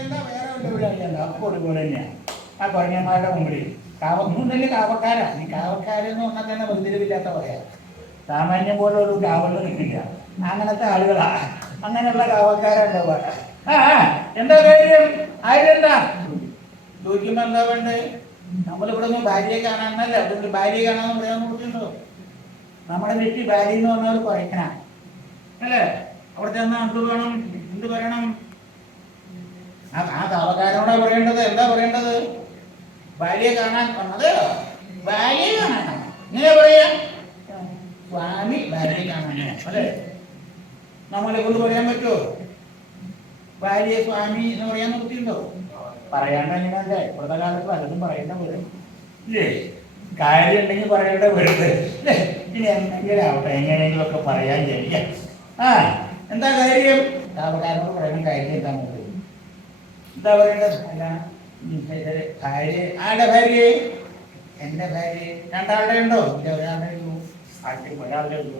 എന്താ വേറെ വല്ല അപ്പോൾ ഒരുപോലെ തന്നെയാണ് ആ കുരങ്ങന്മാരുടെ മുമ്പിൽ. ഒന്നും തന്നെ കാവക്കാരാ. ഈ കാവക്കാരെന്ന് പറഞ്ഞാൽ തന്നെ ബന്ധിരമില്ലാത്ത പറയാം. സാമാന്യം പോലെ ഒരു കാവല് നിൽക്കില്ല. അങ്ങനത്തെ ആളുകളാ. അങ്ങനെയുള്ള കാവക്കാരുണ്ടാവുക. എന്താ കാര്യം? ആയിരെന്താ ചോദിക്കുമ്പോ എന്താ വേണ്ടേ? നമ്മളിവിടെ നിന്ന് ഭാര്യയെ കാണാനല്ല, അതുകൊണ്ട് ഭാര്യയെ കാണാമെന്ന് പറയാൻ കൊടുക്കുന്നുണ്ടോ? നമ്മുടെ വീട്ടിൽ ഭാര്യ എന്ന് പറഞ്ഞാൽ കുറയ്ക്കണം അല്ലേ? അവിടെ ചെന്നാൽ എന്ത് വേണം? എന്ത് പറയണം? ആ കാവക്കാരനോടാ പറയേണ്ടത്. എന്താ പറയേണ്ടത്? ഭാര്യയെ കാണാൻ വന്നത്. ഭാര്യയെ കാണാൻ ഇങ്ങനെ പറയാ. സ്വാമി ഭാര്യയെ കാണാനോ അല്ലേ? നമ്മളെ കൊണ്ട് പറയാൻ പറ്റുമോ? ഭാര്യയെ സ്വാമി എന്ന് പറയാൻ നോക്കിയിട്ടുണ്ടോ? പറയാണ്ട് എങ്ങനെയല്ലേ? ഇപ്പോഴത്തെ കാലത്ത് പലതും പറയേണ്ട വരും ഇല്ലേ? കാര്യം ഉണ്ടെങ്കിൽ പറയേണ്ട വരുന്നത് അല്ലേ? ഇനി എന്തെങ്കിലും ആവട്ടെ, എങ്ങനെയെങ്കിലും ഒക്കെ പറയാൻ ചെയ്യാം. എന്താ കാര്യം? കാവക്കാരനോട് പറയണം. കാര്യം എന്താ നോക്കുന്നത്? എന്താ പറയേണ്ടത്? അല്ല ഭാര്യ. ആരുടെ ഭാര്യ? എന്റെ ഭാര്യ. രണ്ടാളുടെ ഉണ്ടോ? ഇല്ല, ഒരാളുടെ ഉള്ളൂ. ഒരാളുടെ ഉള്ളൂ.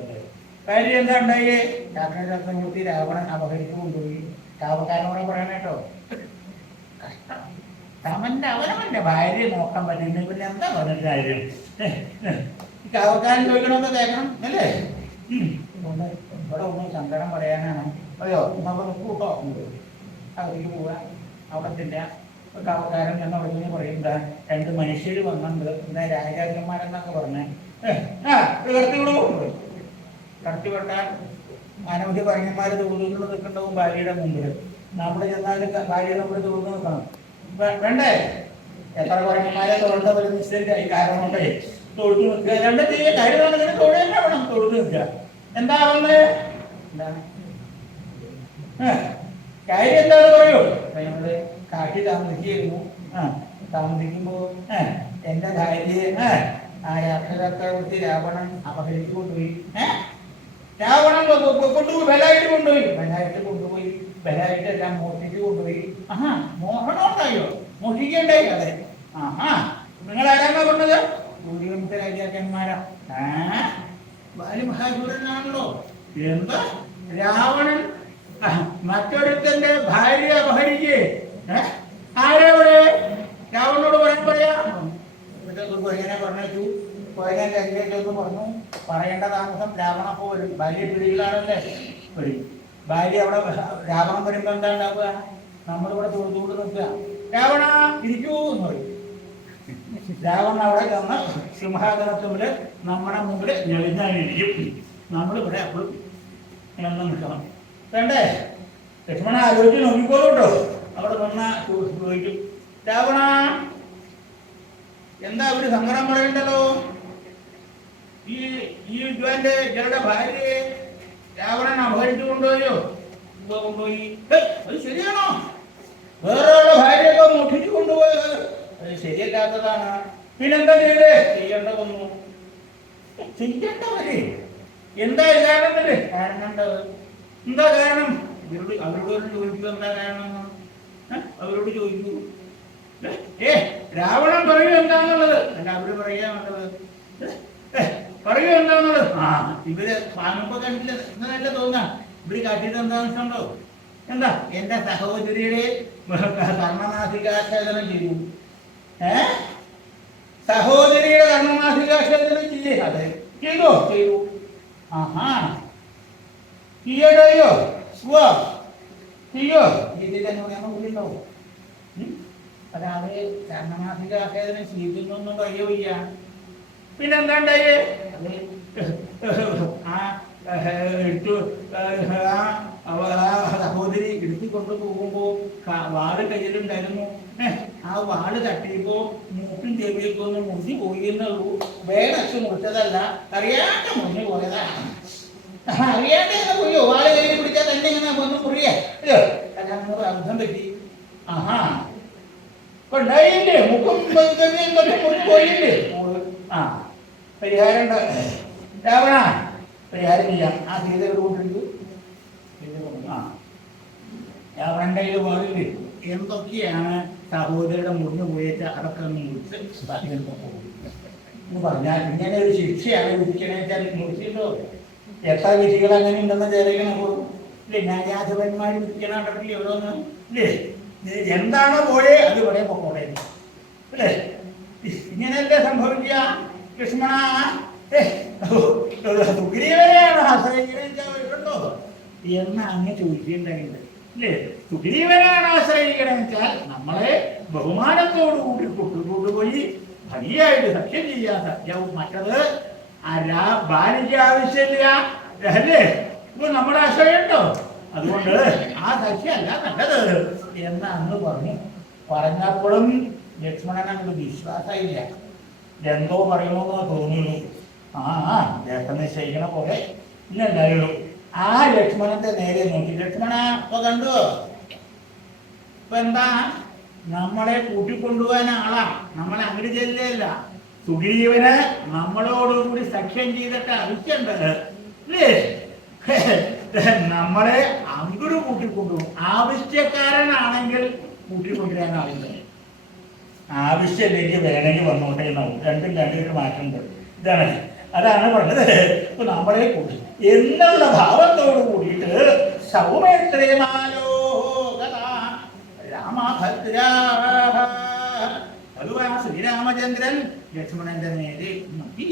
ഭാര്യ എന്താ ഉണ്ടായേ? രാവണമൂർത്തി രാവണൻ അപഹരിച്ചു കൊണ്ടുപോയി. കാവക്കാരനോടെ പറയണ കേട്ടോ. കഷ്ടം. അവനവന്റെ ഭാര്യ നോക്കാൻ പറ്റില്ല. പിന്നെ എന്താ പറഞ്ഞിട്ട് കാര്യം? ഈ കാവക്കാരൻ ചോദിക്കണമെന്ന് കേൾക്കണം അല്ലേ? ഇവിടെ ഒന്നും സങ്കടം പറയാനാണ്. അയ്യോ നമ്മൾ കൂട്ടോ അവർക്ക് പോവാ. അവിടെ തന്നെ കാവക്കാരൻ എന്നവിടെ പറയുമ്പോ രണ്ട് മനുഷ്യർ വന്നിട്ടുണ്ട്. എന്താ രാജാക്കന്മാരെന്നൊക്കെ പറഞ്ഞേ. കടത്തിവിട്ടാൽ അനവധി പയ്യന്മാര് തൊഴുതുകൊണ്ട് നിൽക്കണ്ടാവും ഭാര്യയുടെ മുമ്പിൽ. നമ്മൾ ചെന്നാൽ ഭാര്യ നമ്മൾ തൊഴുതു നിൽക്കണം വേണ്ടേ? എത്ര പയ്യന്മാരെ തൊഴുന്ന ഒരു നിശ്ചയിച്ചായി. കാരണം കൊണ്ടേ തൊഴുതു നിൽക്കുക. രണ്ട് ചെയ്യ കാര്യം തൊഴിൽ തന്നെ വേണം. തൊഴുതു നിൽക്കുക. എന്താ വന്ന് എന്താണ് കാര്യം? എന്താന്ന് പറയൂ. ഞങ്ങള് കാട്ടിൽ താമസിക്കുന്നു. താമസിക്കുമ്പോ എന്റെ ഭാര്യയെ ആ രാക്ഷസത്തെ രാവണൻ അപഹരിച്ചു കൊണ്ടുപോയി. രാവണൻ കൊണ്ടുപോയി ബലായിട്ട് കൊണ്ടുപോയി. ബലായിട്ട് എല്ലാം മോഷ്ടിച്ചു കൊണ്ടുപോയി. മോഹനോണ്ടായോ? മോഷിക്കണ്ടായി. അതെ. നിങ്ങൾ ആരാന്നാ പറഞ്ഞത്? സൂര്യവംശ രാജാക്കന്മാരാ. ബാലിമഹാസൂരനാണല്ലോ. എന്താ രാവണൻ മറ്റൊരുത്തന്റെ ഭാര്യ അപഹരിക്കേ? ആരെവിടെ? രാവണനോട് പറയാ. കൊയനെ പറഞ്ഞു. കൊയനെ ലങ്കേറ്റൊന്ന് പറഞ്ഞു. പറയേണ്ട താമസം രാവണ അപ്പൊ വരും. ഭാര്യ പിടികളാണല്ലേ വരും. ഭാര്യ അവിടെ രാവണൻ വരുമ്പോ എന്താ ഉണ്ടാവുക? നമ്മളിവിടെ തൊഴുതൂട് നിൽക്കുക. രാവണ ഇരിക്കൂ എന്ന് പറയും. രാവണൻ അവിടെ ചെന്ന് സിംഹാസനത്തില് നമ്മുടെ മുമ്പിൽ ഞെളിഞ്ഞാലിരിക്കും. നമ്മളിവിടെ എപ്പോഴും നിന്ന് നിൽക്കണം വേണ്ടേ? ലക്ഷ്മണ ആലോചിച്ച് നോക്കിക്കോളൂട്ടോ. അവിടെ വന്നാ ചോദിക്കും, രാവണ എന്താ ഒരു സങ്കടം പറയണ്ടല്ലോ? ഈ വിദ്വാന്റെ ഇയാളുടെ ഭാര്യയെ രാവണൻ അപഹരിച്ചു കൊണ്ടുപോയോ? എന്തോ കൊണ്ടുപോയി? അത് ശരിയാണോ? വേറെയുള്ള ഭാര്യയൊക്കെ മോഷ്ടിച്ചു കൊണ്ടുപോയത് അത് ശരിയല്ലാത്തതാണ്. പിന്നെന്താ ചെയ്തേ? ചെയ്യേണ്ട വന്നു. ചെയ്യേണ്ട വരെ എന്താ കാരണത്തില്? കാരണം കണ്ടത് എന്താ കാരണം? അവരോട് ചോദിക്കുക എന്താ കാരണം? അവരോട് ചോദിക്കൂ. രാവണൻ പറയൂ എന്താന്നുള്ളത്. അല്ല അവര് പറയാന്നുള്ളത്. പറയൂ എന്താന്നുള്ളത്. ഇവര് കാണുമ്പോ കണ്ടില്ല എന്നല്ല തോന്നാ. ഇവര് കാട്ടിട്ട് എന്താണെന്നുണ്ടോ? എന്താ എന്റെ സഹോദരിയുടെ കർമ്മനാസികാച്ഛേദനം ചെയ്തു. സഹോദരിയുടെ കർമ്മനാസികാച്ഛേദനം ചെയ്യേ? അതെ. ചെയ്തോ? ചെയ്തു. ചെയ്യോ? ചെയ്യോ? ഇതിന്റെ ഉള്ളിലുണ്ടാവും. അതാണ് കർമ്മനാസികാച്ഛേദനം ചെയ്തിട്ടൊന്നും കഴിയില്ല. പിന്നെന്താണ്ടായേ? സഹോദരി എടുത്തു കൊണ്ടുപോകുമ്പോ വാള് കയ്യിലുണ്ടായിരുന്നു. ആ വാള് തട്ടിയപ്പോ മൂക്കും ചെവിയൊക്കെ ഒന്ന് മുറിഞ്ഞു പോയിരുന്നുള്ളൂ. വേഗം മുറിച്ചതല്ല, അറിയാണ്ട് മുറിഞ്ഞു പോയതാണ്. അറിയാണ്ട് പോയോ? വാള് കയ്യിൽ പിടിച്ചാൽ തന്നെ ഇങ്ങനെ ഒന്ന് മുറിയേ? അബദ്ധം പറ്റി. ഇപ്പൊ ഉണ്ടായില്ലേ? മുക്കും മുറിഞ്ഞു പോയില്ലേ? പരിഹാരം ഉണ്ട്. രാവണ പരിഹാരം ചെയ്യാം. ആ സീതയോട് കൊണ്ടിരിക്കൂ. രാവണന്റെ കയ്യിൽ വാളില്ലേ? എന്തൊക്കെയാണ് സഹോദരിയുടെ മുറിഞ്ഞു പോയേച്ച അതൊക്കെ ഒന്ന് മുറിച്ച് എന്ന് പറഞ്ഞാൽ ഇങ്ങനെ ഒരു ശിക്ഷയാണ് വിധിക്കണേച്ചാൽ മുറിച്ചിട്ടോ. എത്ര വിധികൾ അങ്ങനെ ഉണ്ടെന്ന് ചേരക്കണം ഇല്ലേ? ന്യായാധിപന്മാർ വിധിക്കണ കണ്ടിട്ടില്ലേ ഓരോന്ന് ഇല്ലേ? എന്താണോ പോയേ അത് ഇവിടെ പൊക്കോട്ടെ അല്ലേ? ഇങ്ങനെയല്ലേ സംഭവിക്കുക? ലക്ഷ്മണ സുഗ്രീവനെയാണ് ആശ്രയിക്കണോ എന്ന് അങ്ങ് ചോദിക്കേണ്ടത് അല്ലേ? സുഗ്രീവനാണ് ആശ്രയിക്കണമെന്ന് വെച്ചാൽ നമ്മളെ ബഹുമാനത്തോടു കൂടി കൊണ്ടുപോയി ഭംഗിയായിട്ട് സഖ്യം ചെയ്യാൻ സത്യവും മറ്റത് ഭാര്യയ്ക്ക് ആവശ്യമില്ല അല്ലേ? ഇപ്പൊ നമ്മുടെ ആശ്രയമുണ്ടോ? അതുകൊണ്ട് ആ സഖ്യമല്ല നല്ലത് എന്ന് അന്ന് പറഞ്ഞപ്പോഴും ലക്ഷ്മണൻ അങ്ങോട്ട് വിശ്വാസമില്ല. എന്തോ പറയണമെന്ന് തോന്നുന്നു. ദേഹം നിശ്ചയിക്കണ പോലെ ഇല്ലല്ലോ. ആ ലക്ഷ്മണന്റെ നേരെ നോക്കി, ലക്ഷ്മണ ഇപ്പൊ കണ്ടോ? ഇപ്പൊ എന്താ? നമ്മളെ കൂട്ടിക്കൊണ്ടുപോകാൻ ആളാ, നമ്മളെ അങ്ങോട്ട് ചെല്ലല്ല. സുഗ്രീവന് നമ്മളോടുകൂടി സഖ്യം ചെയ്തിട്ട് ആവശ്യമുണ്ട് അല്ലേ? നമ്മളെ അങ്ങോട്ട് കൂട്ടിക്കൊണ്ടുപോകും. ആവശ്യക്കാരനാണെങ്കിൽ കൂട്ടിക്കൊണ്ടുവരാൻ ആളുണ്ട്, ആവശ്യമില്ലെങ്കിൽ വേണമെങ്കിൽ വന്നോട്ടെ എന്നാവും. രണ്ടിൽ മാറ്റമുണ്ട്. അതാണ് പറഞ്ഞത്. ഇപ്പൊ നമ്മളെ കൂടി എന്നുള്ള ഭാവത്തോട് കൂടിയിട്ട് സൗമേത്രേമാലോ രാമഭദ്ര ഭഗവാൻ ശ്രീരാമചന്ദ്രൻ ലക്ഷ്മണന്റെ നേരെ നോക്കി